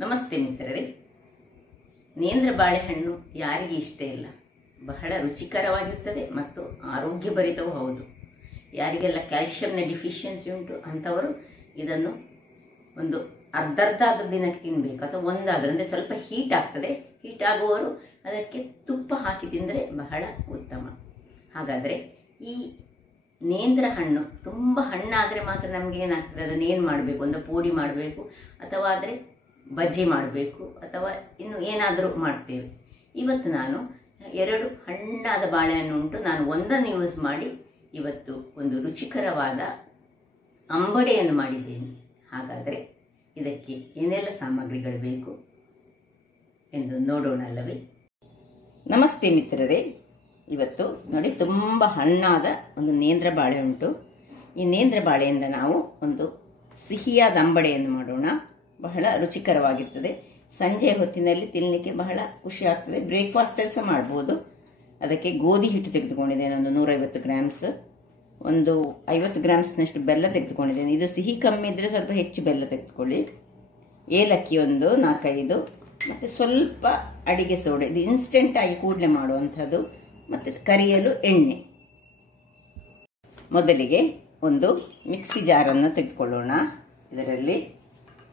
ನಮಸ್ತೆ ಮಿತ್ರರೇ. ನೇಂದ್ರ ಬಾಳೆಹಣ್ಣು ಯಾರಿಗೆ ಇಷ್ಟ ಇಲ್ಲ? ಬಹಳ ರುಚಿಕರವಾಗಿರುತ್ತದೆ ಮತ್ತು ಆರೋಗ್ಯಭರಿತವೂ ಹೌದು. ಯಾರಿಗೆಲ್ಲ ಕ್ಯಾಲ್ಸಿಯಂನ ಡಿಫಿಷಿಯನ್ಸಿ ಉಂಟು ಅಂಥವರು ಇದನ್ನು ಒಂದು ಅರ್ಧ ದಿನಕ್ಕೆ ತಿನ್ನಬೇಕು, ಅಥವಾ ಒಂದಾದರೂ ಅಂದರೆ ಸ್ವಲ್ಪ ಹೀಟ್ ಆಗ್ತದೆ. ಹೀಟ್ ಆಗುವವರು ಅದಕ್ಕೆ ತುಪ್ಪ ಹಾಕಿ ತಿಂದರೆ ಬಹಳ ಉತ್ತಮ. ಹಾಗಾದರೆ ಈ ನೇಂದ್ರ ಹಣ್ಣು ತುಂಬ ಹಣ್ಣಾದರೆ ಮಾತ್ರ ನಮಗೆ ಏನಾಗ್ತದೆ, ಅದನ್ನು ಏನು ಮಾಡಬೇಕು, ಒಂದು ಪುಡಿ ಮಾಡಬೇಕು, ಅಥವಾ ಆದರೆ ಬಜ್ಜಿ ಮಾಡಬೇಕು, ಅಥವಾ ಇನ್ನು ಏನಾದರೂ ಮಾಡ್ತೇವೆ. ಇವತ್ತು ನಾನು 2 ಹಣ್ಣಾದ ಬಾಳೆಹಣ್ಣು ಉಂಟು, ನಾನು ಒಂದನ್ನು ಯೂಸ್ ಮಾಡಿ ಇವತ್ತು ಒಂದು ರುಚಿಕರವಾದ ಅಂಬಡೆಯನ್ನು ಮಾಡಿದ್ದೇನೆ. ಹಾಗಾದರೆ ಇದಕ್ಕೆ ಏನೆಲ್ಲ ಸಾಮಗ್ರಿಗಳು ಬೇಕು ಎಂದು ನೋಡೋಣ ಅಲ್ಲವೇ? ನಮಸ್ತೆ ಮಿತ್ರರೇ. ಇವತ್ತು ನೋಡಿ, ತುಂಬ ಹಣ್ಣಾದ ಒಂದು ನೇಂದ್ರ ಬಾಳೆ ಉಂಟು. ಈ ನೇಂದ್ರ ಬಾಳೆಯಿಂದ ನಾವು ಒಂದು ಸಿಹಿಯಾದ ಅಂಬಡೆಯನ್ನು ಮಾಡೋಣ. ಬಹಳ ರುಚಿಕರವಾಗಿರ್ತದೆ. ಸಂಜೆಯ ಹೊತ್ತಿನಲ್ಲಿ ತಿನ್ನಲಿಕ್ಕೆ ಬಹಳ ಖುಷಿ ಆಗ್ತದೆ. ಬ್ರೇಕ್ಫಾಸ್ಟಲ್ಲಿ ಸಹ ಮಾಡ್ಬೋದು. ಅದಕ್ಕೆ ಗೋಧಿ ಹಿಟ್ಟು ತೆಗೆದುಕೊಂಡಿದ್ದೇನೆ, ಒಂದು 150 ಗ್ರಾಮ್ಸ್. ಒಂದು 50 ಗ್ರಾಮ್ಸ್ನಷ್ಟು ಬೆಲ್ಲ ತೆಗೆದುಕೊಂಡಿದ್ದೇನೆ. ಇದು ಸಿಹಿ ಕಮ್ಮಿ ಇದ್ದರೆ ಸ್ವಲ್ಪ ಹೆಚ್ಚು ಬೆಲ್ಲ ತೆಗೆದುಕೊಳ್ಳಿ. ಏಲಕ್ಕಿ ಒಂದು 4-5, ಮತ್ತು ಸ್ವಲ್ಪ ಅಡಿಗೆ ಸೋಡೆ, ಇದು ಇನ್ಸ್ಟೆಂಟ್ ಆಗಿ ಕೂಡಲೇ ಮಾಡುವಂಥದ್ದು, ಮತ್ತು ಕರಿಯಲು ಎಣ್ಣೆ. ಮೊದಲಿಗೆ ಒಂದು ಮಿಕ್ಸಿ ಜಾರನ್ನು ತೆಗೆದುಕೊಳ್ಳೋಣ. ಇದರಲ್ಲಿ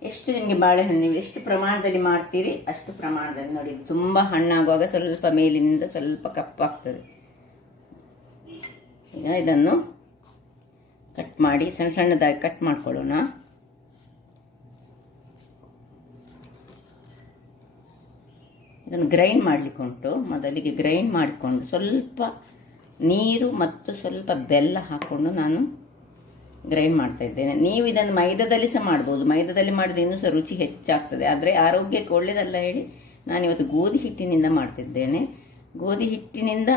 ಎಷ್ಟು ನಿಮಗೆ ಬಾಳೆಹಣ್ಣು ಎಷ್ಟು ಪ್ರಮಾಣದಲ್ಲಿ ಮಾಡ್ತೀರಿ ಅಷ್ಟು ಪ್ರಮಾಣದಲ್ಲಿ ನೋಡಿ. ತುಂಬ ಹಣ್ಣಾಗುವಾಗ ಸ್ವಲ್ಪ ಮೇಲಿನಿಂದ ಸ್ವಲ್ಪ ಕಪ್ಪಾಗ್ತದೆ. ಈಗ ಇದನ್ನು ಕಟ್ ಮಾಡಿ ಸಣ್ಣ ಸಣ್ಣದಾಗಿ ಕಟ್ ಮಾಡ್ಕೊಳ್ಳೋಣ. ಇದನ್ನು ಗ್ರೈಂಡ್ ಮಾಡಲಿಕ್ಕೆ ಉಂಟು. ಮೊದಲಿಗೆ ಗ್ರೈಂಡ್ ಮಾಡಿಕೊಂಡು ಸ್ವಲ್ಪ ನೀರು ಮತ್ತು ಸ್ವಲ್ಪ ಬೆಲ್ಲ ಹಾಕ್ಕೊಂಡು ನಾನು ಗ್ರೈಂಡ್ ಮಾಡ್ತಾ ಇದ್ದೇನೆ. ನೀವು ಇದನ್ನು ಮೈದಾದಲ್ಲಿ ಸಹ ಮಾಡ್ಬೋದು. ಮೈದಾದಲ್ಲಿ ಮಾಡಿದ್ರೆ ಇನ್ನೂ ಸಹ ರುಚಿ ಹೆಚ್ಚಾಗ್ತದೆ, ಆದರೆ ಆರೋಗ್ಯಕ್ಕೆ ಒಳ್ಳೆಯದಲ್ಲ ಹೇಳಿ ನಾನಿವತ್ತು ಗೋಧಿ ಹಿಟ್ಟಿನಿಂದ ಮಾಡ್ತಿದ್ದೇನೆ. ಗೋಧಿ ಹಿಟ್ಟಿನಿಂದ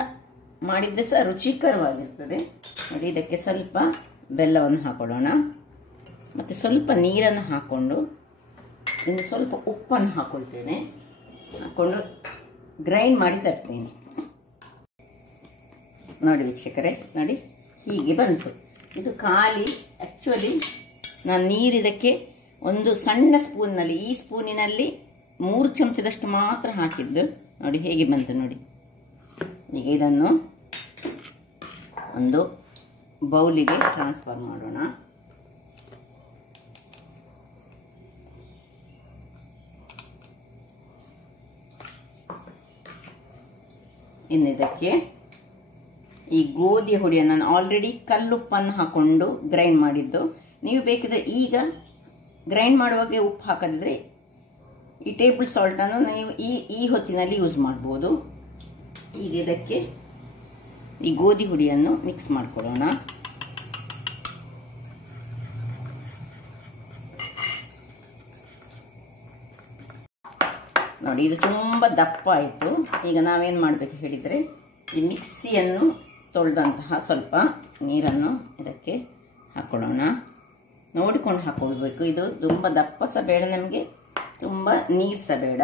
ಮಾಡಿದ್ದೆ ಸಹ ರುಚಿಕರವಾಗಿರ್ತದೆ. ನೋಡಿ, ಇದಕ್ಕೆ ಸ್ವಲ್ಪ ಬೆಲ್ಲವನ್ನು ಹಾಕೊಳ್ಳೋಣ, ಮತ್ತು ಸ್ವಲ್ಪ ನೀರನ್ನು ಹಾಕ್ಕೊಂಡು ಇನ್ನು ಸ್ವಲ್ಪ ಉಪ್ಪನ್ನು ಹಾಕೊಳ್ತೇನೆ. ಹಾಕ್ಕೊಂಡು ಗ್ರೈಂಡ್ ಮಾಡಿ ತರ್ತೇನೆ. ನೋಡಿ ವೀಕ್ಷಕರೇ, ನೋಡಿ ಹೀಗೆ ಬಂತು. ಇದು ಖಾಲಿ ಆ್ಯಕ್ಚುಲಿ ನಾನು ನೀರಿದಕ್ಕೆ ಒಂದು ಸಣ್ಣ ಸ್ಪೂನ್ನಲ್ಲಿ, ಈ ಸ್ಪೂನಿನಲ್ಲಿ 3 ಚಮಚದಷ್ಟು ಮಾತ್ರ ಹಾಕಿದ್ದು. ನೋಡಿ ಹೇಗೆ ಬಂತು ನೋಡಿ. ಈಗ ಇದನ್ನು ಒಂದು ಬೌಲಿಗೆ ಟ್ರಾನ್ಸ್ಫರ್ ಮಾಡೋಣ. ಇನ್ನು ಇದಕ್ಕೆ ಈ ಗೋಧಿ ಹುಡಿಯನ್ನು ನಾನು ಆಲ್ರೆಡಿ ಕಲ್ಲುಪ್ಪನ್ನು ಹಾಕೊಂಡು ಗ್ರೈಂಡ್ ಮಾಡಿದ್ದು. ನೀವು ಬೇಕಿದ್ರೆ ಈಗ ಗ್ರೈಂಡ್ ಮಾಡುವಾಗ ಉಪ್ಪು ಹಾಕದಿದ್ರೆ ಈ ಟೇಬಲ್ ಸಾಲ್ಟನ್ನು ನೀವು ಈ ಹೊತ್ತಿನಲ್ಲಿ ಯೂಸ್ ಮಾಡ್ಬೋದು. ಈಗ ಇದಕ್ಕೆ ಈ ಗೋಧಿ ಹುಡಿಯನ್ನು ಮಿಕ್ಸ್ ಮಾಡ್ಕೊಳ್ಳೋಣ. ನೋಡಿ, ಇದು ತುಂಬ ದಪ್ಪ ಆಯಿತು. ಈಗ ನಾವೇನು ಮಾಡಬೇಕು ಹೇಳಿದರೆ, ಈ ಮಿಕ್ಸಿಯನ್ನು ತೊಳೆದಂತಹ ಸ್ವಲ್ಪ ನೀರನ್ನು ಇದಕ್ಕೆ ಹಾಕೊಳ್ಳೋಣ. ನೋಡಿಕೊಂಡು ಹಾಕೊಳ್ಬೇಕು. ಇದು ತುಂಬ ದಪ್ಪ ಸಹ ಬೇಡ ನಮಗೆ, ತುಂಬ ನೀರು ಸಹ ಬೇಡ,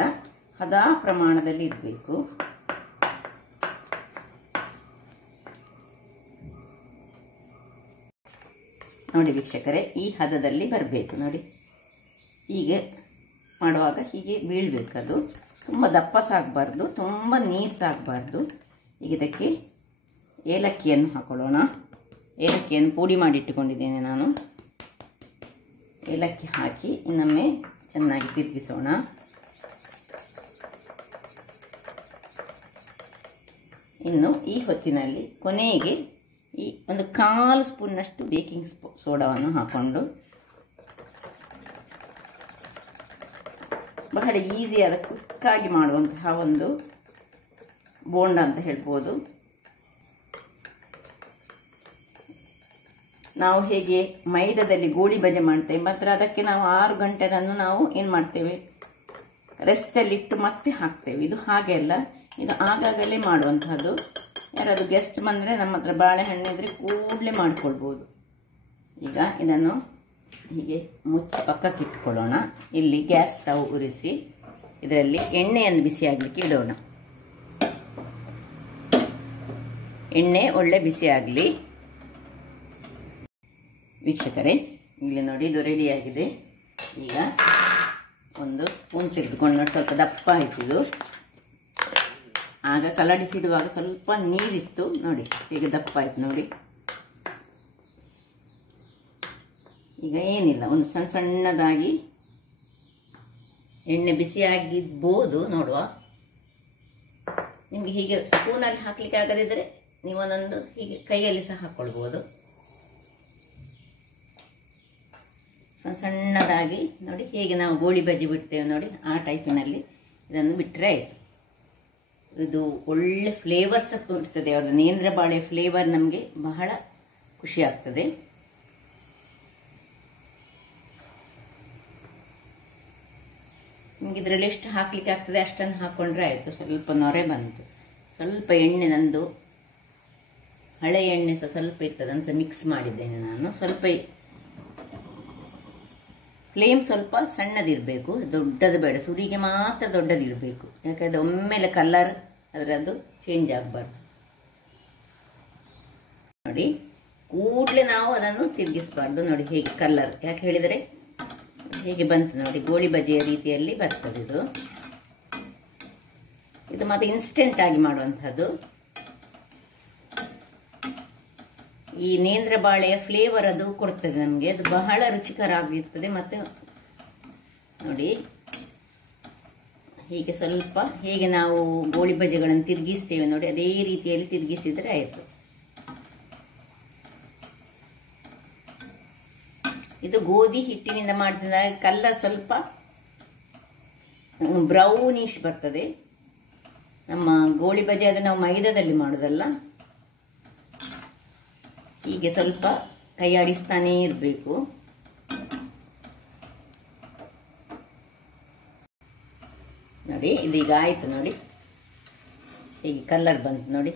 ಹದ ಪ್ರಮಾಣದಲ್ಲಿ ಇರಬೇಕು. ನೋಡಿ ವೀಕ್ಷಕರೇ, ಈ ಹದದಲ್ಲಿ ಬರಬೇಕು. ನೋಡಿ, ಹೀಗೆ ಮಾಡುವಾಗ ಹೀಗೆ ಬೀಳಬೇಕು. ಅದು ತುಂಬ ದಪ್ಪ ಸಾಗಬಾರ್ದು, ತುಂಬ ನೀರು ಸಾಗಬಾರ್ದು. ಈಗ ಇದಕ್ಕೆ ಏಲಕ್ಕಿಯನ್ನು ಹಾಕೊಳ್ಳೋಣ. ಏಲಕ್ಕಿಯನ್ನು ಪುಡಿ ಮಾಡಿಟ್ಟುಕೊಂಡಿದ್ದೇನೆ ನಾನು. ಏಲಕ್ಕಿ ಹಾಕಿ ಇನ್ನೊಮ್ಮೆ ಚೆನ್ನಾಗಿ ತಿರುಗಿಸೋಣ. ಇನ್ನು ಈ ಹೊತ್ತಿನಲ್ಲಿ ಕೊನೆಗೆ ಈ ಒಂದು 1/4 ಸ್ಪೂನ್ನಷ್ಟು ಬೇಕಿಂಗ್ ಸೋಡಾವನ್ನು ಹಾಕೊಂಡು ಬಹಳ ಈಸಿಯಾದ ಕ್ವಿಕ್ಕಾಗಿ ಮಾಡುವಂತಹ ಒಂದು ಬೋಂಡ ಅಂತ ಹೇಳ್ಬೋದು. ನಾವು ಹೇಗೆ ಮೈದಾದಲ್ಲಿ ಗೋಳಿ ಬಜೆ ಮಾಡ್ತೇವೆ, ಮಾತ್ರ ಅದಕ್ಕೆ ನಾವು 6 ಗಂಟೆ ಅದನ್ನು ನಾವು ಏನು ಮಾಡ್ತೇವೆ, ರೆಸ್ಟಲ್ಲಿಟ್ಟು ಮತ್ತೆ ಹಾಕ್ತೇವೆ. ಇದು ಹಾಗೆ ಅಲ್ಲ, ಇದು ಆಗಾಗಲೇ ಮಾಡುವಂಥದ್ದು. ಯಾರಾದರೂ ಗೆಸ್ಟ್ ಬಂದರೆ ನಮ್ಮ ಹತ್ರ ಬಾಳೆಹಣ್ಣು ಇದ್ರೆ ಕೂಡಲೇ ಮಾಡ್ಕೊಳ್ಬೋದು. ಈಗ ಇದನ್ನು ಹೀಗೆ ಮುಚ್ಚಿ ಪಕ್ಕಕ್ಕೆ ಇಟ್ಕೊಳ್ಳೋಣ. ಇಲ್ಲಿ ಗ್ಯಾಸ್ ಸ್ಟವ್ ಉರಿಸಿ ಇದರಲ್ಲಿ ಎಣ್ಣೆಯನ್ನು ಬಿಸಿಯಾಗಲಿಕ್ಕೆ ಇಡೋಣ. ಎಣ್ಣೆ ಒಳ್ಳೆ ಬಿಸಿ ಆಗಲಿ. ವೀಕ್ಷಕರೇ, ಇಲ್ಲಿ ನೋಡಿ ಇದು ರೆಡಿಯಾಗಿದೆ. ಈಗ ಒಂದು ಸ್ಪೂನ್ ತೆಗೆದುಕೊಂಡು ನೋಡಿ, ಸ್ವಲ್ಪ ದಪ್ಪ ಆಯ್ತಿದು. ಆಗ ಕಲಡಿಸಿಡುವಾಗ ಸ್ವಲ್ಪ ನೀರಿತ್ತು ನೋಡಿ, ಹೀಗೆ ದಪ್ಪ ಆಯ್ತು ನೋಡಿ. ಈಗ ಏನಿಲ್ಲ, ಒಂದು ಸಣ್ಣ ಸಣ್ಣದಾಗಿ ಎಣ್ಣೆ ಬಿಸಿಯಾಗಿರ್ಬೋದು ನೋಡುವ. ನಿಮ್ಗೆ ಹೀಗೆ ಸ್ಪೂನಲ್ಲಿ ಹಾಕ್ಲಿಕ್ಕೆ ಆಗದಿದ್ರೆ ನೀವೊಂದೊಂದು ಹೀಗೆ ಕೈಯಲ್ಲಿ ಸಹ ಹಾಕ್ಕೊಳ್ಬೋದು. ಸಣ್ಣ ಸಣ್ಣದಾಗಿ ನೋಡಿ, ಹೇಗೆ ನಾವು ಗೋಳಿ ಬಜ್ಜಿ ಬಿಡ್ತೇವೆ ನೋಡಿ, ಆ ಟೈಪಿನಲ್ಲಿ ಇದನ್ನು ಬಿಟ್ಟರೆ ಆಯಿತು. ಇದು ಒಳ್ಳೆ ಫ್ಲೇವರ್ ಸಹ ಕೊಡ್ತದೆ. ಅದು ನೇಂದ್ರ ಬಾಳೆ ಫ್ಲೇವರ್ ನಮಗೆ ಬಹಳ ಖುಷಿ ಆಗ್ತದೆ. ನಿಮ್ಗೆ ಇದರಲ್ಲಿ ಎಷ್ಟು ಹಾಕ್ಲಿಕ್ಕೆ ಆಗ್ತದೆ ಅಷ್ಟನ್ನು ಹಾಕೊಂಡ್ರೆ ಆಯಿತು. ಸ್ವಲ್ಪ ನೊರೆ ಬಂತು, ಸ್ವಲ್ಪ ಎಣ್ಣೆ, ನಂದು ಹಳೆ ಎಣ್ಣೆ ಸಹ ಸ್ವಲ್ಪ ಇರ್ತದೆ ಅಂತ ಮಿಕ್ಸ್ ಮಾಡಿದ್ದೇನೆ ನಾನು. ಸ್ವಲ್ಪ ಫ್ಲೇಮ್ ಸ್ವಲ್ಪ ಸಣ್ಣದಿರಬೇಕು, ದೊಡ್ಡದು ಬೇಡ, ಸುರಿಗೆ ಮಾತ್ರ ದೊಡ್ಡದಿರಬೇಕು. ಯಾಕಂದ್ರೆ ಒಮ್ಮೆಲೆ ಕಲರ್ ಅದರದ್ದು ಚೇಂಜ್ ಆಗಬಾರ್ದು ನೋಡಿ. ಕೂಡಲೇ ನಾವು ಅದನ್ನು ತಿರುಗಿಸಬಾರ್ದು ನೋಡಿ. ಹೇಗೆ ಕಲರ್, ಯಾಕೆ ಹೇಳಿದರೆ ಹೇಗೆ ಬಂತು ನೋಡಿ, ಗೋಳಿ ಬಜ್ಜಿಯ ರೀತಿಯಲ್ಲಿ ಬರ್ತದೆ ಇದು. ಇದು ಮತ್ತೆ ಇನ್ಸ್ಟೆಂಟ್ ಆಗಿ ಮಾಡುವಂಥದ್ದು. ಈ ನೇಂದ್ರ ಬಾಳೆಯ ಫ್ಲೇವರ್ ಅದು ಕೊಡ್ತದೆ ನಮಗೆ, ಅದು ಬಹಳ ರುಚಿಕರ ಆಗಿರ್ತದೆ. ಮತ್ತೆ ನೋಡಿ, ಹೀಗೆ ಸ್ವಲ್ಪ ಹೇಗೆ ನಾವು ಗೋಳಿ ಬಜ್ಜಿಗಳನ್ನು ತಿರುಗಿಸ್ತೇವೆ ನೋಡಿ, ಅದೇ ರೀತಿಯಲ್ಲಿ ತಿರುಗಿಸಿದ್ರೆ ಆಯಿತು. ಇದು ಗೋಧಿ ಹಿಟ್ಟಿನಿಂದ ಮಾಡಿದ ಕಲರ್ ಸ್ವಲ್ಪ ಬ್ರೌನಿಶ್ ಬರ್ತದೆ. ನಮ್ಮ ಗೋಳಿ ಬಜ್ಜಿ ಅದು ನಾವು ಮೈದಾದಲ್ಲಿ ಮಾಡೋದಲ್ಲ. ಹೀಗೆ ಸ್ವಲ್ಪ ಕೈ ಆಡಿಸ್ತಾನೇ ಇರಬೇಕು. ನೋಡಿ, ಇದೀಗ ಆಯ್ತು ನೋಡಿ, ಹೀಗೆ ಕಲರ್ ಬಂತು ನೋಡಿ.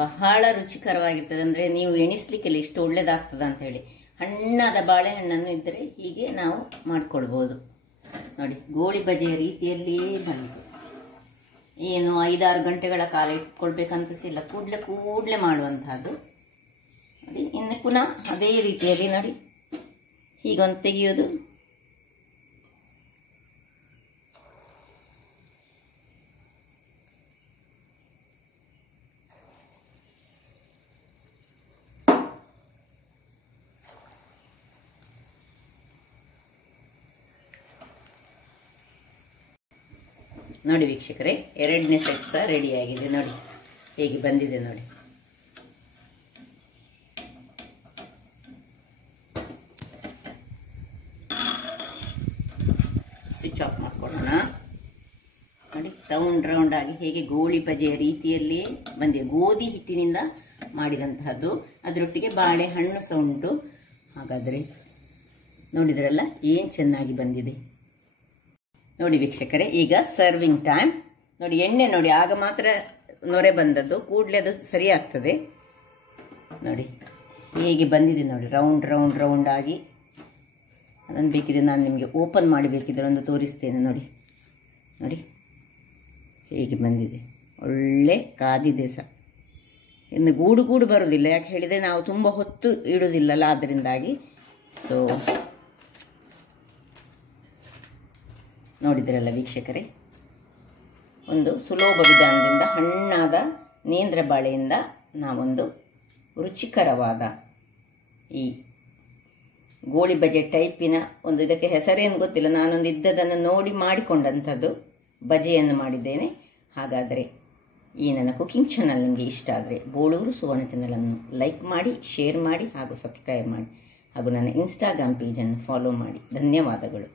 ಬಹಳ ರುಚಿಕರವಾಗಿರ್ತದೆ. ಅಂದರೆ ನೀವು ಎಣಿಸ್ಲಿಕ್ಕಿಲ್ಲ ಇಷ್ಟು ಒಳ್ಳೇದಾಗ್ತದ ಅಂತ ಹೇಳಿ. ಹಣ್ಣಾದ ಬಾಳೆಹಣ್ಣನ್ನು ಇದ್ದರೆ ಹೀಗೆ ನಾವು ಮಾಡ್ಕೊಳ್ಬೋದು ನೋಡಿ. ಗೋಳಿ ಬಜ್ಜಿಯ ರೀತಿಯಲ್ಲಿಯೇ ಬಂತು. ಏನು 5-6 ಗಂಟೆಗಳ ಕಾಲ ಇಟ್ಕೊಳ್ಬೇಕಂತಿಲ್ಲ, ಕೂಡಲೇ ಮಾಡುವಂತಹದ್ದು ನೋಡಿ. ಇನ್ನು ಪುನಃ ಅದೇ ರೀತಿಯಲ್ಲಿ ನೋಡಿ, ಹೀಗೊಂದು ತೆಗೆಯೋದು. ನೋಡಿ ವೀಕ್ಷಕರೇ, 2ನೇ ಸೆಟ್ ಸಹ ರೆಡಿಯಾಗಿದೆ ನೋಡಿ, ಹೇಗೆ ಬಂದಿದೆ ನೋಡಿ. ಸ್ವಿಚ್ ಆಫ್ ಮಾಡ್ಕೊಳ್ಳೋಣ ನೋಡಿ. ರೌಂಡ್ ಆಗಿ ಹೇಗೆ ಗೋಳಿ ಬಜ್ಜಿಯ ರೀತಿಯಲ್ಲಿಯೇ ಬಂದಿದೆ. ಗೋಧಿ ಹಿಟ್ಟಿನಿಂದ ಮಾಡಿದಂತಹದ್ದು, ಅದರೊಟ್ಟಿಗೆ ಬಾಳೆಹಣ್ಣು ಸಹ ಉಂಟು. ಹಾಗಾದರೆ ನೋಡಿದ್ರಲ್ಲ ಏನು ಚೆನ್ನಾಗಿ ಬಂದಿದೆ ನೋಡಿ ವೀಕ್ಷಕರೇ. ಈಗ ಸರ್ವಿಂಗ್ ಟೈಮ್ ನೋಡಿ. ಎಣ್ಣೆ ನೋಡಿ, ಆಗ ಮಾತ್ರ ನೊರೆ ಬಂದದ್ದು, ಕೂಡಲೇ ಅದು ಸರಿ ಆಗ್ತದೆ ನೋಡಿ. ಹೇಗೆ ಬಂದಿದೆ ನೋಡಿ, ರೌಂಡ್ ಆಗಿ. ಅದನ್ನು ಬೇಕಿದ್ರೆ ನಾನು ನಿಮಗೆ ಓಪನ್ ಮಾಡಿ ಬೇಕಿದ್ರೆ ಒಂದು ತೋರಿಸ್ತೇನೆ ನೋಡಿ. ನೋಡಿ ಹೇಗೆ ಬಂದಿದೆ, ಒಳ್ಳೆ ಕಾದಿದೆ ಸಹ. ಇನ್ನು ಗೂಡು ಬರೋದಿಲ್ಲ, ಯಾಕೆ ಹೇಳಿದರೆ ನಾವು ತುಂಬ ಹೊತ್ತು ಇಡೋದಿಲ್ಲಲ್ಲ, ಅದರಿಂದಾಗಿ. ಸೊ ನೋಡಿದ್ರಲ್ಲ ವೀಕ್ಷಕರೇ, ಒಂದು ಸುಲಭ ವಿಧಾನದಿಂದ ಹಣ್ಣಾದ ನೇಂದ್ರ ಬಾಳೆಯಿಂದ ನಾವೊಂದು ರುಚಿಕರವಾದ ಈ ಗೋಳಿ ಬಜೆ ಟೈಪಿನ ಒಂದು, ಇದಕ್ಕೆ ಹೆಸರೇನು ಗೊತ್ತಿಲ್ಲ, ನಾನೊಂದು ಇದ್ದದನ್ನು ನೋಡಿ ಮಾಡಿಕೊಂಡಂಥದ್ದು ಬಜೆಯನ್ನು ಮಾಡಿದ್ದೇನೆ. ಹಾಗಾದರೆ ಈ ನನ್ನ ಕುಕಿಂಗ್ ಚಾನಲ್ ನಿಮಗೆ ಇಷ್ಟ ಆದರೆ ಬೋಳೂರು ಸುವರ್ಣ ಚಾನಲನ್ನು ಲೈಕ್ ಮಾಡಿ, ಶೇರ್ ಮಾಡಿ ಹಾಗೂ ಸಬ್ಸ್ಕ್ರೈಬ್ ಮಾಡಿ, ಹಾಗೂ ನನ್ನ ಇನ್ಸ್ಟಾಗ್ರಾಮ್ ಪೇಜನ್ನು ಫಾಲೋ ಮಾಡಿ. ಧನ್ಯವಾದಗಳು.